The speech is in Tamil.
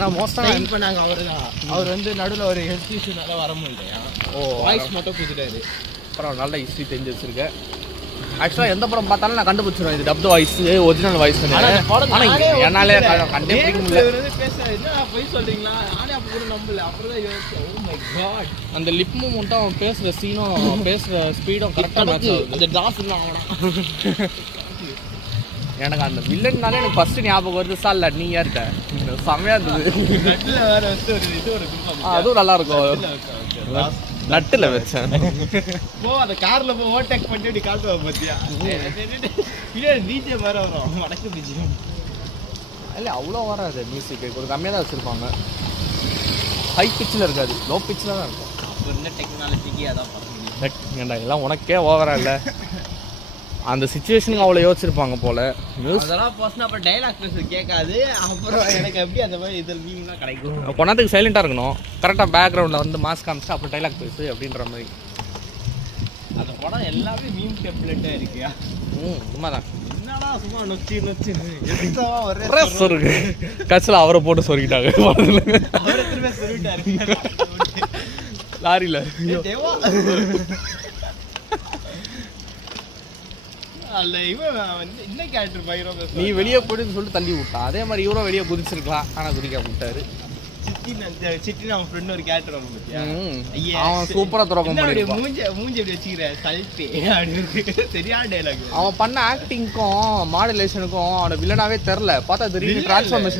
ஆனால் மோஸ்ட்டாக இப்போ நாங்கள் அவர் வந்து நடுவில் ஒரு ஹெல்த் இஷ்யூனால வர முடியலையா. வாய்ஸ் மட்டும் கொடுத்துட்டாரு. அப்புறம் நல்ல ஹிஸ்ட்ரி தெரிஞ்சு வச்சிருக்கேன். ஆக்சுவலாக எந்த படம் பார்த்தாலும் நான் கண்டுபிடிச்சிருவேன் இது டப்டு வாய்ஸ் ஒரிஜினல் வாய்ஸ். ஆனால் என்னாலே கண்டுபிடிக்க முடியல. போய் சொல்றீங்களா? நானே அப்போ கூட நம்பல. அப்புறம் தான் யோசிச்சேன், ஓ மை காட், அந்த லிப் மூமெண்ட்டும் அவன் பேசுகிற சீனும் பேசுகிற ஸ்பீடும் கரெக்டாக மேட்ச் ஆகுது. அந்த டாஸ் எல்லாம் ஆகணும். எனக்கு அந்த வில்லன்னாலே எனக்கு ஃபர்ஸ்ட் ஞாபகம் வருது சார் நீ யார்கிட்ட செம்மையா இருந்தது. வேற வந்து ஒரு இது ஒரு அதுவும் நல்லா இருக்கும். நட்டுல வச்சேன் போ அந்த கார்ல போ ஓவர்டேக் பண்ணிட்டு இப்படி காட்டுவாங்க பாத்தியா. டிஜே வேற வரும் வடக்கு பிஜிஎம். இல்லை அவ்வளோ வராது மியூசிக், கொஞ்சம் கம்மியாக தான் வச்சுருப்பாங்க. ஹை பிச்சில் இருக்காது, லோ பிச்சில் தான் இருக்கும். அப்போ இருந்த டெக்னாலஜிக்கு அதான் பார்க்க ஏண்டா எல்லாம் உனக்கே ஓவரா இல்லை. அந்த சிச்சுவேஷனுக்கு அவ்வளோ யோசிச்சிருப்பாங்க போல. அதெல்லாம் பர்சனல் அப்புறம் டைலாக் பேச கேட்காது. அப்புறம் எனக்கு எப்படி அந்த மாதிரி இதில் மீனிங்லாம் கிடைக்கும். கொண்டாந்துக்கு சைலண்டாக இருக்கணும், கரெக்டாக பேக்ரவுண்டில் வந்து மாஸ்க் காமிச்சு அப்புறம் டைலாக் பேசு அப்படின்ற மாதிரி. அந்த படம் எல்லாமே மீம் டெம்ப்ளேட்டாக இருக்கியா. உண்மைதான். என்னடா சும்மா நொச்சி நொச்சி சொருக்கு கட்சியில் அவரை போட்டு சொருக்கிட்டாங்க சொல்லிட்டாரு லாரியில். நீ வெளியே போயிட்டு சொல்லிட்டு தள்ளி விட்டான். அதே மாதிரி இவரும் வெளியே குதிச்சிருக்கலாம், ஆனால் குதிக்க விட்டாரு. சிட்டி நம்ம ஃப்ரெண்ட் ஒரு கேரக்டர் வரும் பாத்தியா. அவன் சூப்பரா துறக்க முடியும். மூஞ்சி எப்படி வச்சுக்கிற சல்பே அப்படின்னு சரியான டைலாக். அவன் பண்ண ஆக்டிங்க்கும் மாடுலேஷனுக்கும் அவனை வில்லனாவே தெரில. பார்த்தா திடீர்னு டிரான்ஸ்ஃபார்மேஷன்